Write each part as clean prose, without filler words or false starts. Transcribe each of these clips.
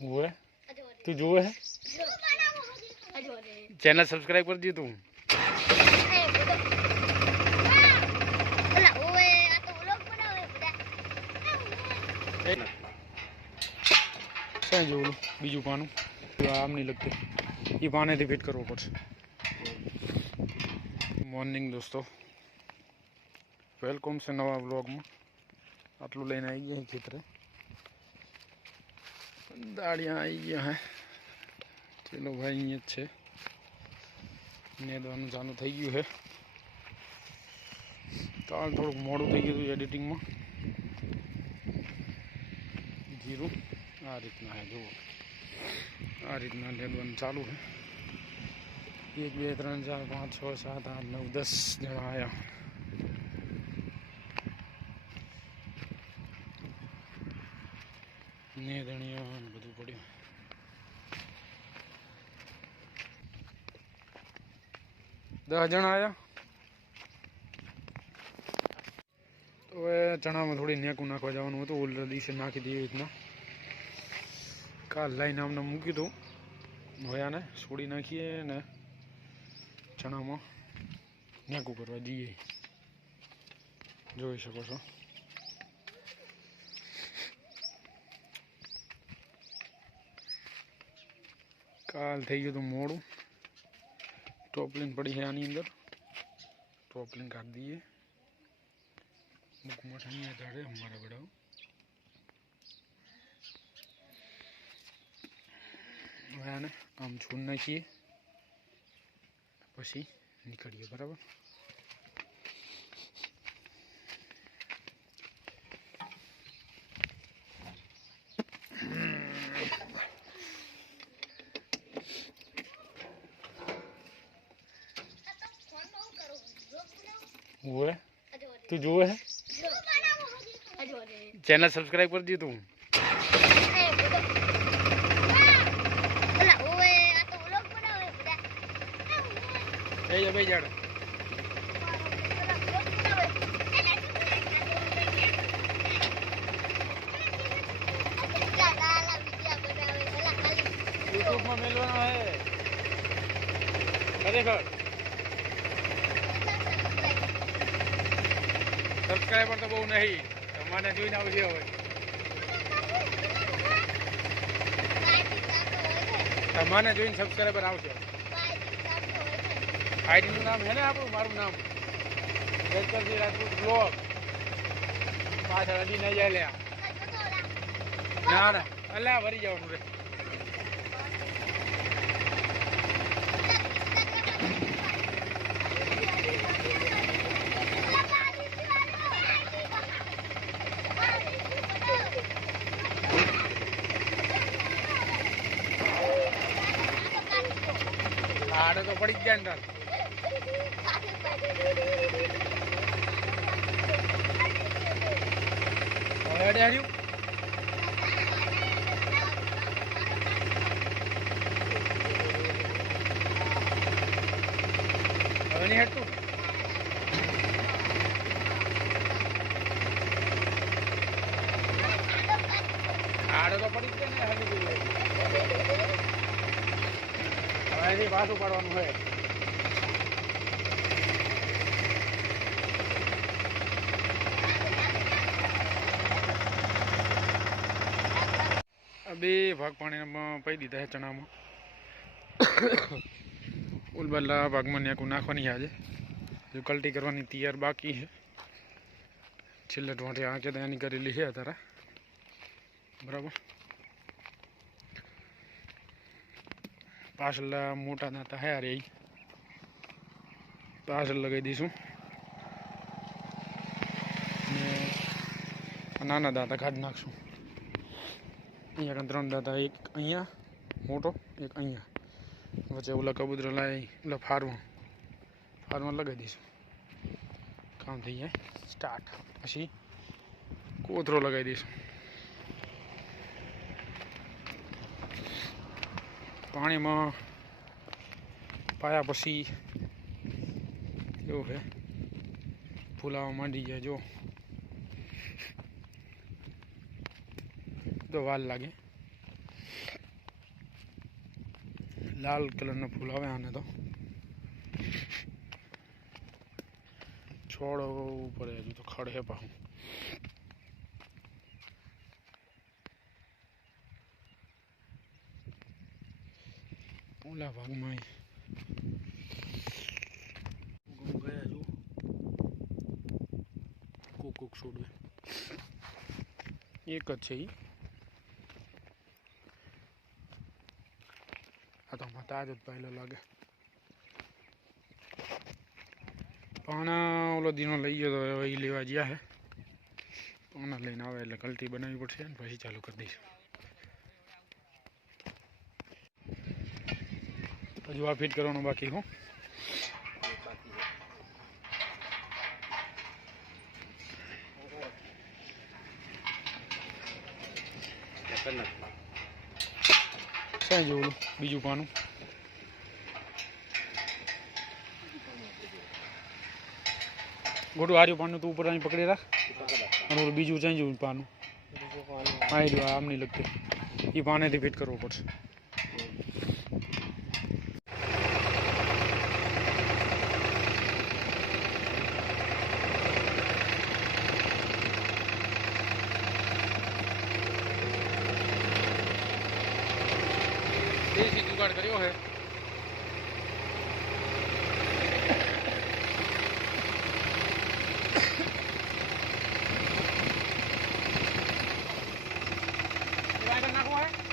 वो है तू जो है चैनल सब्सक्राइब कर दिए तू जो बीजू पानू आम नहीं लगते ये पाने थी फिट करવો પડશે। मॉर्निंग दोस्तों वेलकम से नवा व्लॉग में आटलू लईने आई गया खेतरे दाड़िया आई गया है। चलो भाई अँ है नेदवानुं चालू थई गयुं है। काल थोड़ुंक मोडुं थई गयुं एडिटिंग में जीरू आ रीतना है जुओ आ रीतना नेदवानुं चालू है। 1 2 3 4 5 6 7 8 9 10 जना आया। नेदणिया बधुं पड्युं 10 जना आया। तो चना में थोड़ी नेकू नाखवा जवानुं हतुं ऑलरेडी से नाखी दी इतना काल लाइन आमने मूक्युं हतुं होया ने छोड़ी नाखीए ने चना में नेकू करवा दीए जोई शको छो। काल थई गयुं हतुं मोडुं टोपलिंग पड़ी है आनी अंदर टोपलिंग काढ दीए मुख मठ अहींया चढ़े हमारा बड़ा ने आम छून नाखीए पछी निकळीए बराबर। वो है तू जो है चैनल सब्सक्राइब कर दिए तू भाई जड़ यूट्यूब में मिलवाना है खरेखर सब्सक्राइबर तो बहुत नहीं मैंने જોઈ ના આવશે હવે તમારે જોઈને સબસ્ક્રાઇબર આવશે। આઈડી નું નામ હે ને આપણું મારું નામ જયકરજી રાજપૂત બ્લોગ પાછળ હજી નહીં જાય લ્યા ના ના અલ્યા ભરી જવાનું રે आड़े तो पड़ी गया अंदर नहीं हटू आड़े तो पड़ी गया हमें पास उपाड़વાનું है। अभी भाग पानी में पी दीधा है चना में उलबला भाग में नेकू नाखवानी है। आज जो कल्टी करवानी तैयार बाकी है छेल्ले ढोंठे आके तैयारी करेली है तारा बराबर। पाछल मोटा दाता है अरे पाछल लगाई दीशू नाना दाता काढ़ी नाखशू। अँ 3 दाता एक अँ मोटो एक अँ वच्चे ओला कबूतरा लाई ओला फार्मा लगाई दीशू काम थी जाए स्टार्ट। पछी कोथरो लगाई दीशू पानी में पाया पछी जो है फूलावा मांडी जाए जो तो वाल लागे લાલ કલરનો ફૂલ આવે આને તો છોડ ઉપર હજુ તો ખડ હે પાછું ઓલા ભાગમાં ગયા હજુ કોક છોડવે એક જ છે એ આ તો તાજ જ પહેલો લાગે પણ ઓલો દીનો લઈ ગયો તો હવે એ લેવા ગયા હે પણ લઈને આવે એટલે કલટી બનાવવી પડશે ને પછી ચાલુ કરી દઈશું હજુ આ ફિટ કરવાનું બાકી હું ક્યાં જોવું બીજું પાનું ગોટું આર્યું પાનું તું ઉપર અહીં પકડી રાખ અને ઓલું બીજું ચાઈ જવું પાનું હા એ આમ નહીં લગતું એ પાનેથી ફિટ કરવું પડશે દેશી જુગાડ કર્યો હે નાખવો હે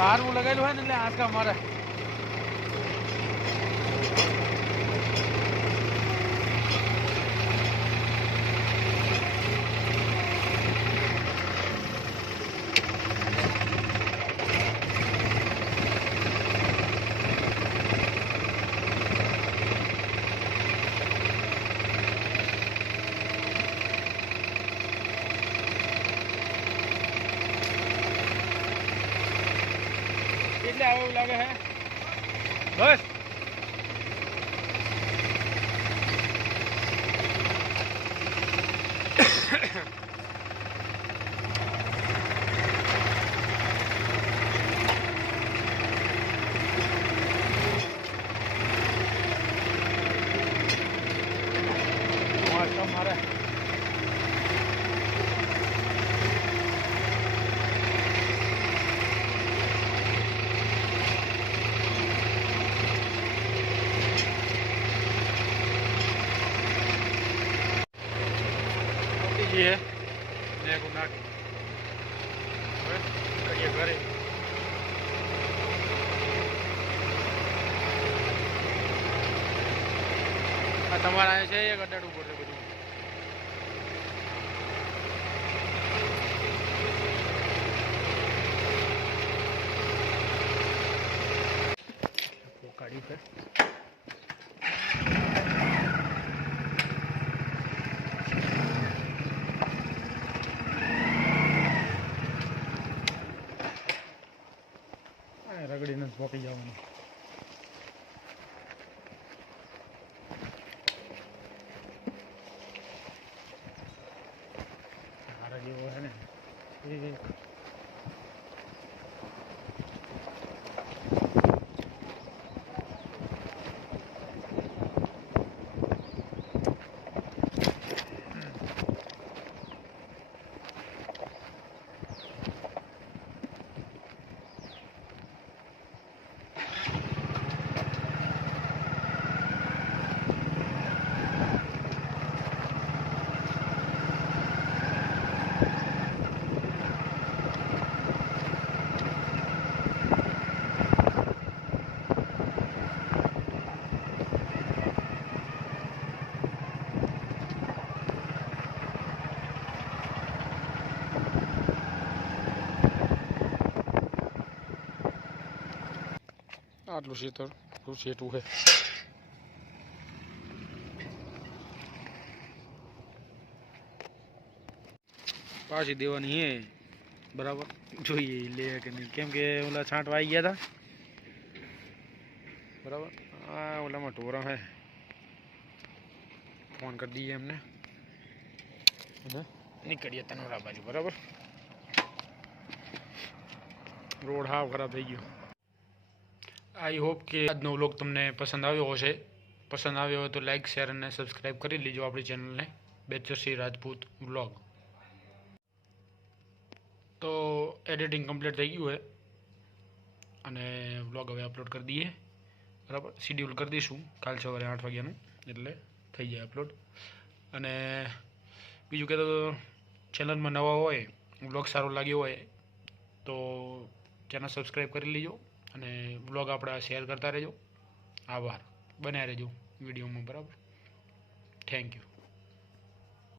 બારમું લગાવેલું હોય ને એટલે આંચકા મારે એટલે આવું લાગે હે બસ મારે है देखो ना करिए घरे તમારા છે એક અડાડવું પડશે બધું કાઢ્યું છે રગડીને પોકી જવાનું સારા જેવો છે ને એ આટલું ખેતર સેટું છે. પાછી દેવાની હે બરાબર, જોઈએ લે કે નહીં, કેમ કે ઓલા છાંટવા આવી ગયા હતા બરાબર. આ ઓલામાં ઢોરા હે, ફોન કરી દઈએ એમને અને નીકળીએ તનોરા બાજુ બરાબર. રોડ હાવ ખરાબ થઈ ગયો. આઈ હોપ કે આજનો વ્લોગ તમને પસંદ આવ્યો હશે. પસંદ આવ્યો હોય તો લાઈક, શેર અને સબસ્ક્રાઈબ કરી લેજો આપણી ચેનલને બેચરસિંહ રાજપૂત વ્લોગ. તો એડિટિંગ કમ્પ્લીટ થઈ ગયું છે અને વ્લોગ હવે અપલોડ કરી દઈએ બરાબર. શિડ્યુલ કરી દઈશું કાલ સવારે 8 વાગ્યાનું, એટલે થઈ જાય અપલોડ. અને બીજું કે તો ચેનલમાં નવા હોય, વ્લોગ સારો લાગ્યો હોય તો ચેનલ સબસ્ક્રાઈબ કરી લેજો અને વ્લોગ આપણા શેર કરતા રહેજો. આભાર, બન્યા રહેજો વિડીયોમાં બરાબર. Thank you.